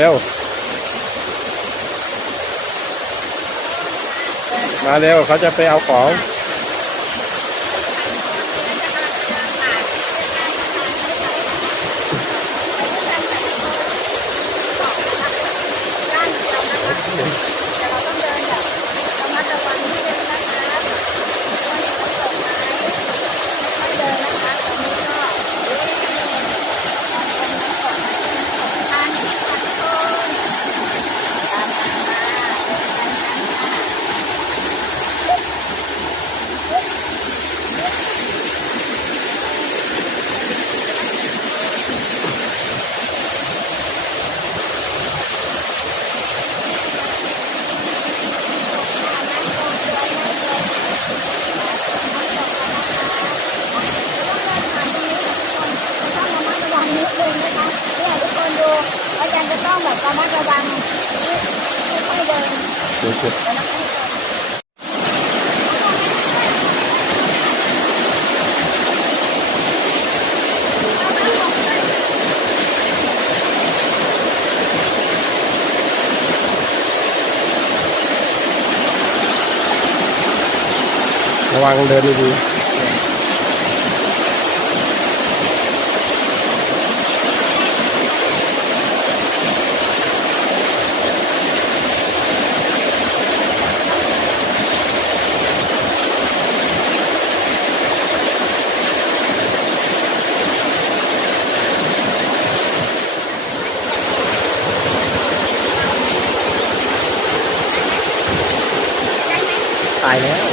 เร็ว มาเร็วเขาจะไปเอาของ là cho nó cho bằng không? Đơn được rồi ระวังเดินดีๆ ตายแล้ว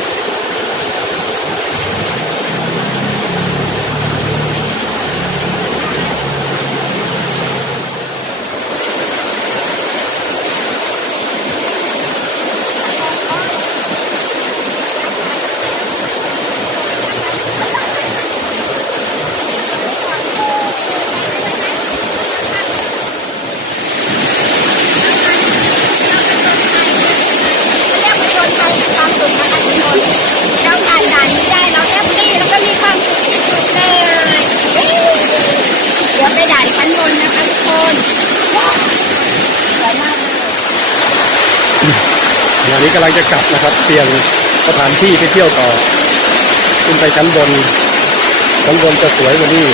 คนสวยมากเดี๋ยวนี้กำลังจะกลับนะครับ เปลี่ยนสถานที่ไปเที่ยวต่อ ขึ้นไปชั้นบน ชั้นบนจะสวยกว่านี้